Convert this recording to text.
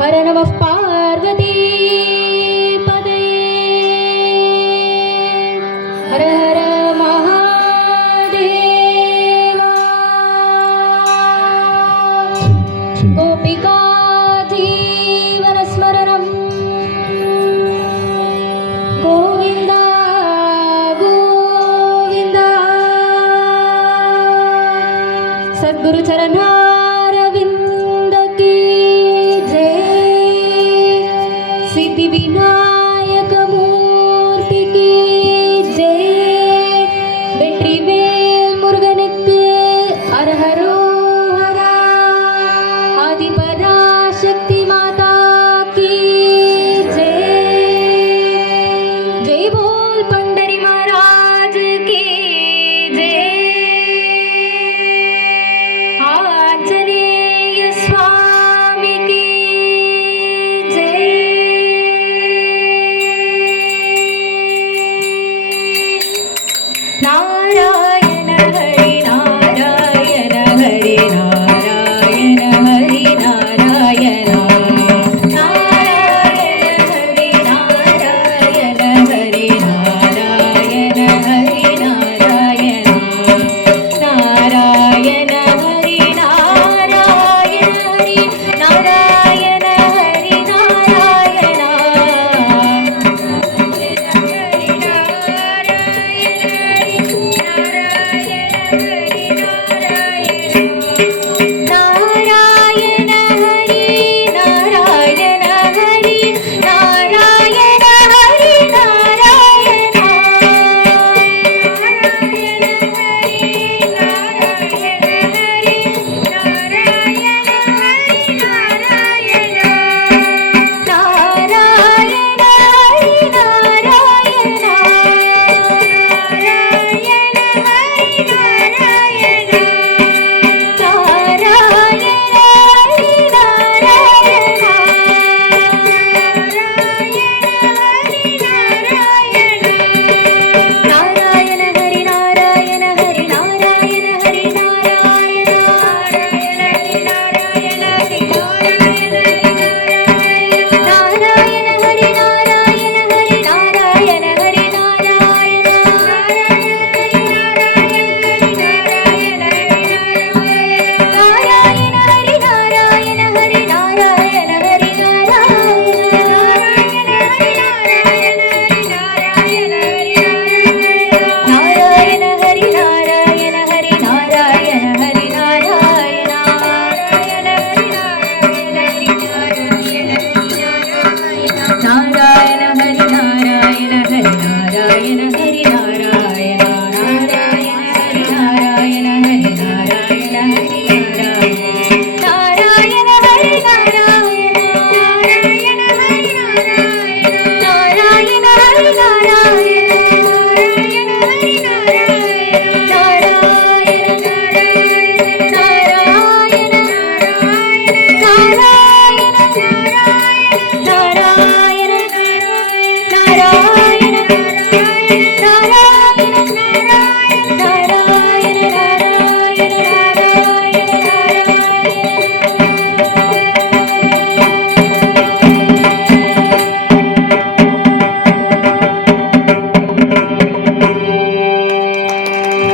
हर नमः पार्वती पदे हर हर महादेव गोपिका जीवनस्मरणं गोविन्द गोविन्द सद्गुरु चरणारविन्द की जय सिद्धि विनायक मूर्ति की जय வெற்றிவேல் முருகனுக்கு அரஹரோஹரா ஆதிபராசக்தி மாதா की जय जय बोल पंडरी महाराज की जय आंजनेय स्वामी की जय नारायण हरि नारायण हरि नारायण हरि नारायण नारायण हरि नारायण हरि नारायण हरि नारायण नारायण हरि नारायण हरि नारायण हरि नारायण